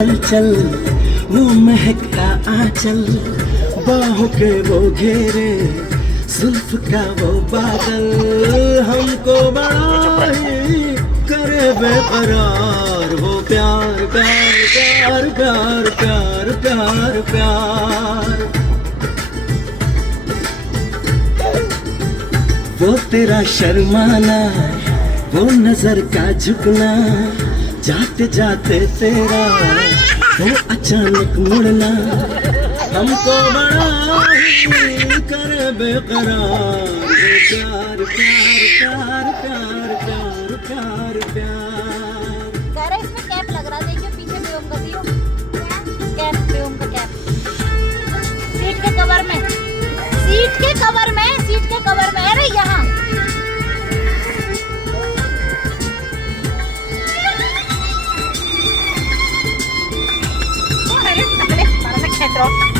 चल चल वो महकता आंचल, बाहों के वो घेरे, जुल्फ का वो बादल, हमको बड़ा ही करे बेकरार। वो प्यार प्यार प्यार प्यार प्यार प्यार प्यार। वो तेरा शर्माना, वो नजर का झुकना, जाते जाते तेरा वो अचानक मुड़ना, हमको बड़ा ही करे बेकरार। प्यार प्यार प्यार प्यार प्यार प्यार प्यार। कह रहे इसमें कैप लग रहा, देखियो पीछे प्रेम का दियो कैप, प्रेम का कैप सीट के कवर में, सीट के कवर में, सीट के कवर में। अरे यहाँ खेत रहो।